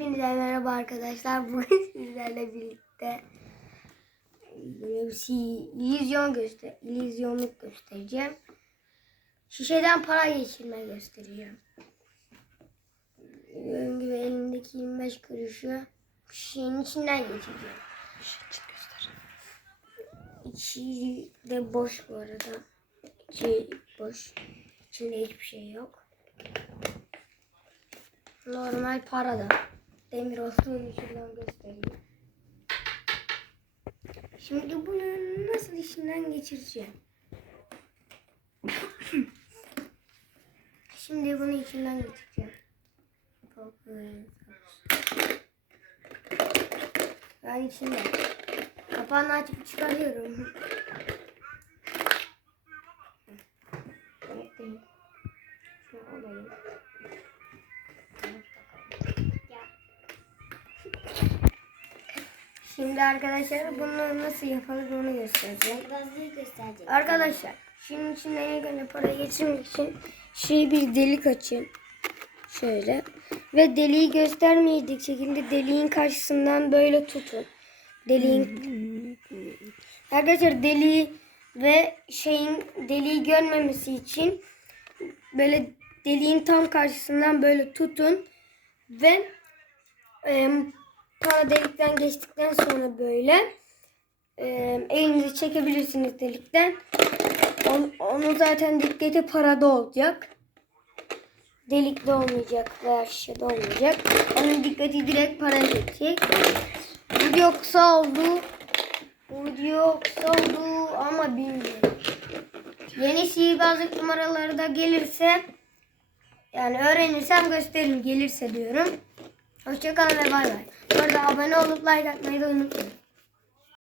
Hepinize merhaba arkadaşlar. Bugün sizlerle birlikte böyle bir şey, illüzyon göster, illüzyonluk göstereceğim. Şişeden para geçirme göstereceğim. Gördüğün gibi elimdeki 25 kuruşu şişenin içinden geçireceğim. İçi de boş bu arada. İçi boş. İçinde hiçbir şey yok. Normal para da. Demir olduğunu şuradan göstereyim. Şimdi bunu nasıl işinden geçireceğim? Şimdi bunu içinden geçireceğim. Ben içinde. Kapağını açıp çıkarıyorum. Bekleyin. Şunu alayım. Şimdi arkadaşlar bunu nasıl yapılır onu göstereceğim. Gösterecek. Arkadaşlar şimdi içinden ilk önce para geçirmek için şuraya bir delik açın. Şöyle. Ve deliği göstermeyecek şekilde deliğin karşısından böyle tutun. Deliğin Arkadaşlar deliği ve şeyin deliği görmemesi için böyle deliğin tam karşısından böyle tutun ve e, para delikten geçtikten sonra böyle e, elinizi çekebilirsiniz delikten. Onu, onu zaten dikkati parada olacak. Delikte olmayacak veya şişede olmayacak. Onun dikkati direkt paraya geçecek. Video kısa oldu. Video kısa oldu ama bilmiyorum. Yeni sihirbazlık numaraları da gelirse yani öğrenirsem gösteririm gelirse diyorum. Hoşçakalın ve bay bay. Bu arada abone olup like atmayı da unutmayın.